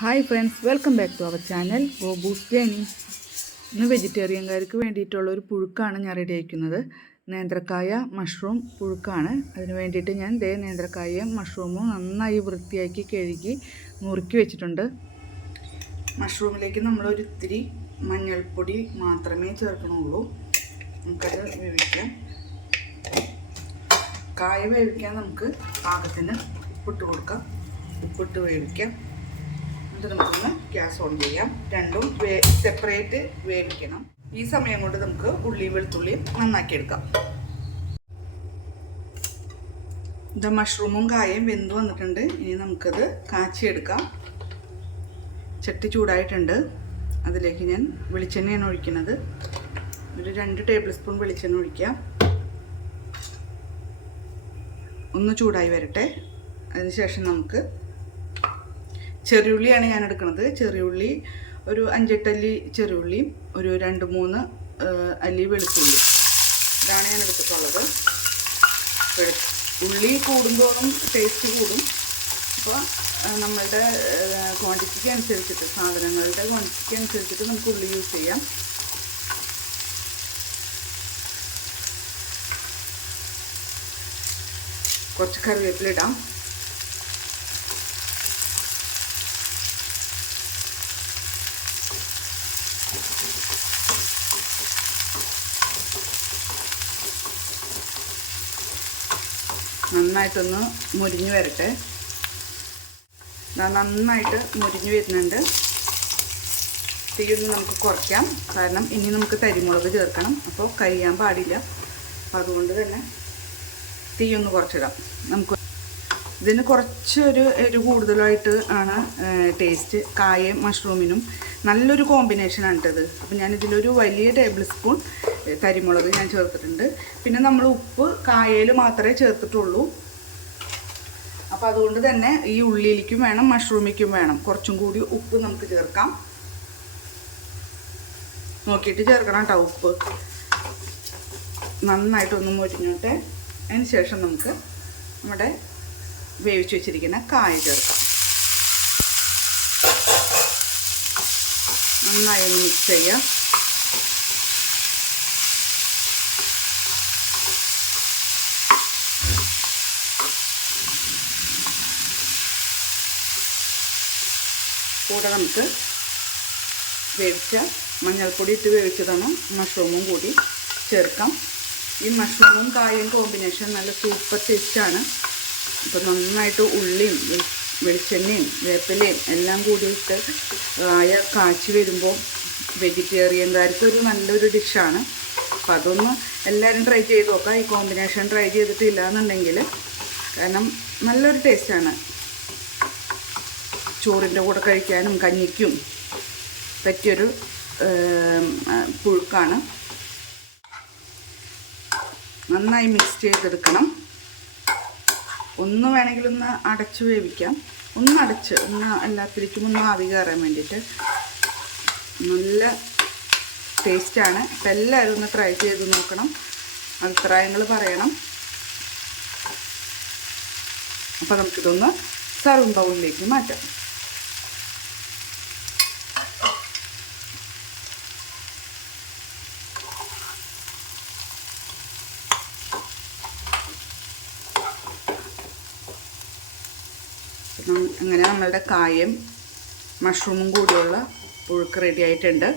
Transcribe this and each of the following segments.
Hi friends welcome back to our channel Gobus biryani ഇന്ന് വെജിറ്റേറിയൻകാർക്ക് വേണ്ടിയിട്ടുള്ള ഒരു പുഴുക്കാണ് ഞാൻ റെഡി ആക്കുന്നത്. നേന്ത്രക്കായ മഷ്റൂം പുഴുക്കാണ്. അതിന് വേണ്ടിയിട്ട് ഞാൻ ദേ നേന്ത്രക്കായയും മഷ്റൂമും നന്നായി വൃത്തിയാക്കി കഴുകി നുറുക്കി വെച്ചിട്ടുണ്ട്. മഷ്റൂമിലേക്ക് ഇത്തിരി മഞ്ഞൾപ്പൊടി മാത്രമേ ചേർക്കണുള്ളൂ. നമുക്കത് വേവിക്കാം. കായ വേവിക്കാൻ നമുക്ക് പാകത്തിന് ഉപ്പിട്ട് കൊടുക്കാം. ഉപ്പിട്ട് വേവിക്കാം. എന്നിട്ട് നമുക്കൊന്ന് ഗ്യാസ് ഓൺ ചെയ്യാം. രണ്ടും വേ സെപ്പറേറ്റ് വേവിക്കണം. ഈ സമയം കൊണ്ട് നമുക്ക് ഉള്ളിയും വെളുത്തുള്ളിയും നന്നാക്കി എടുക്കാം. ഇത് മഷ്റൂമും കായയും വെന്ത് വന്നിട്ടുണ്ട്. ഇനി നമുക്കത് കാച്ചിയെടുക്കാം. ചട്ടി ചൂടായിട്ടുണ്ട്. അതിലേക്ക് ഞാൻ വെളിച്ചെണ്ണയാണ് ഒഴിക്കുന്നത്. ഒരു രണ്ട് ടേബിൾ സ്പൂൺ വെളിച്ചെണ്ണ ഒഴിക്കാം. ഒന്ന് ചൂടായി വരട്ടെ. അതിനുശേഷം നമുക്ക് ചെറിയുള്ളിയാണ് ഞാൻ എടുക്കുന്നത് ചെറിയുള്ളി ഒരു അഞ്ചെട്ടല്ലി ചെറിയുള്ളിയും ഒരു രണ്ട് മൂന്ന് അല്ലി വെളുത്തുള്ളി. ഇതാണ് ഞാൻ എടുത്തിട്ടുള്ളത്. ഉള്ളി കൂടുന്തോറും ടേസ്റ്റ് കൂടും. അപ്പോൾ നമ്മളുടെ ക്വാണ്ടിറ്റിക്ക് അനുസരിച്ചിട്ട് സാധനങ്ങളുടെ ക്വാണ്ടിറ്റിക്ക് അനുസരിച്ചിട്ട് നമുക്ക് ഉള്ളി യൂസ് ചെയ്യാം. കുറച്ച് കറിവേപ്പില ഇടാം. നന്നായിട്ടൊന്ന് മുരിഞ്ഞു വരട്ടെ. നന്നായിട്ട് മുരിഞ്ഞു വരുന്നുണ്ട്. തീയൊന്ന് നമുക്ക് കുറയ്ക്കാം. കാരണം ഇനി നമുക്ക് തരിമുളക് ചേർക്കണം. അപ്പോൾ കരിയാൻ പാടില്ല. അപ്പോൾ അതുകൊണ്ട് തന്നെ തീയൊന്ന് കുറച്ചിടാം. നമുക്ക് ഇതിന് കുറച്ചൊരു എരിവ് കൂടുതലായിട്ട് ആണ് ടേസ്റ്റ് കായയും മഷ്റൂമിനും നല്ലൊരു കോമ്പിനേഷനാണ് ഇട്ടത് അപ്പോൾ ഞാനിതിലൊരു വലിയ ടേബിൾ സ്പൂൺ തരിമുളക് ഞാൻ ചേർത്തിട്ടുണ്ട്. പിന്നെ നമ്മൾ ഉപ്പ് കായയിൽ മാത്രമേ ചേർത്തിട്ടുള്ളൂ. അപ്പോൾ അതുകൊണ്ട് തന്നെ ഈ ഉള്ളിയിലേക്കും വേണം മഷ്റൂമിക്കും വേണം. കുറച്ചും കൂടി ഉപ്പ് നമുക്ക് ചേർക്കാം. നോക്കിയിട്ട് ചേർക്കണം കേട്ടോ ഉപ്പ്. നന്നായിട്ടൊന്ന് മൊരിഞ്ഞോട്ടെ. അതിന് ശേഷം നമുക്ക് നമ്മുടെ വേവിച്ച് വെച്ചിരിക്കുന്ന കായ ചേർക്കാം. നന്നായി ഒന്ന് മിക്സ് ചെയ്യാം. കൂടെ നമുക്ക് വേവിച്ച മഞ്ഞൾപ്പൊടി ഇട്ട് വേവിച്ചതാണ് മഷ്റൂമും കൂടി ചേർക്കാം. ഈ മഷ്റൂമും കായും കോമ്പിനേഷൻ നല്ല സൂപ്പർ ടേസ്റ്റാണ് അപ്പോൾ നന്നായിട്ട് ഉള്ളിയും വെളിച്ചെണ്ണയും വേപ്പിലയും എല്ലാം കൂടിയിട്ട് ആയ കാച്ചി വരുമ്പോൾ വെജിറ്റേറിയൻകാർക്ക് ഒരു നല്ലൊരു ഡിഷാണ് അപ്പോൾ അതൊന്ന് എല്ലാവരും ട്രൈ ചെയ്ത് നോക്കാം. ഈ കോമ്പിനേഷൻ ട്രൈ ചെയ്തിട്ടില്ല എന്നുണ്ടെങ്കിൽ കാരണം നല്ലൊരു ടേസ്റ്റാണ് ചോറിന്റെ കൂടെ കഴിക്കാനും കഞ്ഞിക്കും പറ്റിയൊരു പുഴുക്കാണ്. നന്നായി മിക്സ് ചെയ്തെടുക്കണം. ഒന്ന് വേണമെങ്കിൽ ഒന്ന് അടച്ച് വേവിക്കാം. ഒന്ന് അടച്ച് ഒന്ന് എല്ലാത്തിലേക്കും ഒന്ന് ആവി കയറാൻ വേണ്ടിയിട്ട്. നല്ല ടേസ്റ്റാണ് അപ്പം എല്ലാവരും ഒന്ന് ട്രൈ ചെയ്ത് നോക്കണം. അഭിപ്രായങ്ങൾ പറയണം. അപ്പോൾ നമുക്കിതൊന്ന് സർവ് ബൗളിലേക്ക് മാറ്റാം. അങ്ങനെ നമ്മളുടെ കായും മഷ്റൂമും കൂടിയുള്ള പുഴുക്ക് റെഡി ആയിട്ടുണ്ട്.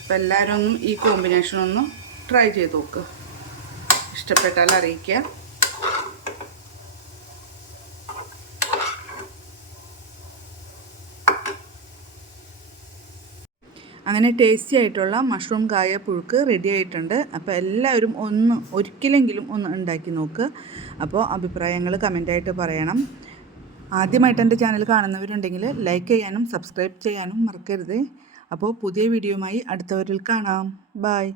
അപ്പോൾ എല്ലാവരും ഈ കോമ്പിനേഷൻ ഒന്ന് ട്രൈ ചെയ്ത് നോക്കുക ഇഷ്ടപ്പെട്ടാൽ അറിയിക്കുക. അങ്ങനെ ടേസ്റ്റി ആയിട്ടുള്ള മഷ്റൂം കായ പുഴുക്ക് റെഡി ആയിട്ടുണ്ട്. അപ്പോൾ എല്ലാവരും ഒന്ന് ഒരിക്കലെങ്കിലും ഒന്ന് ഉണ്ടാക്കി നോക്ക്. അപ്പോൾ അഭിപ്രായങ്ങൾ കമന്റായിട്ട് പറയണം. ആദ്യമായിട്ട് എന്റെ ചാനൽ കാണുന്നവരുണ്ടെങ്കിൽ ലൈക്ക് ചെയ്യാനും സബ്സ്ക്രൈബ് ചെയ്യാനും മറക്കരുത്. അപ്പോൾ പുതിയ വീഡിയോയുമായി അടുത്തവരിൽ കാണാം. ബായ്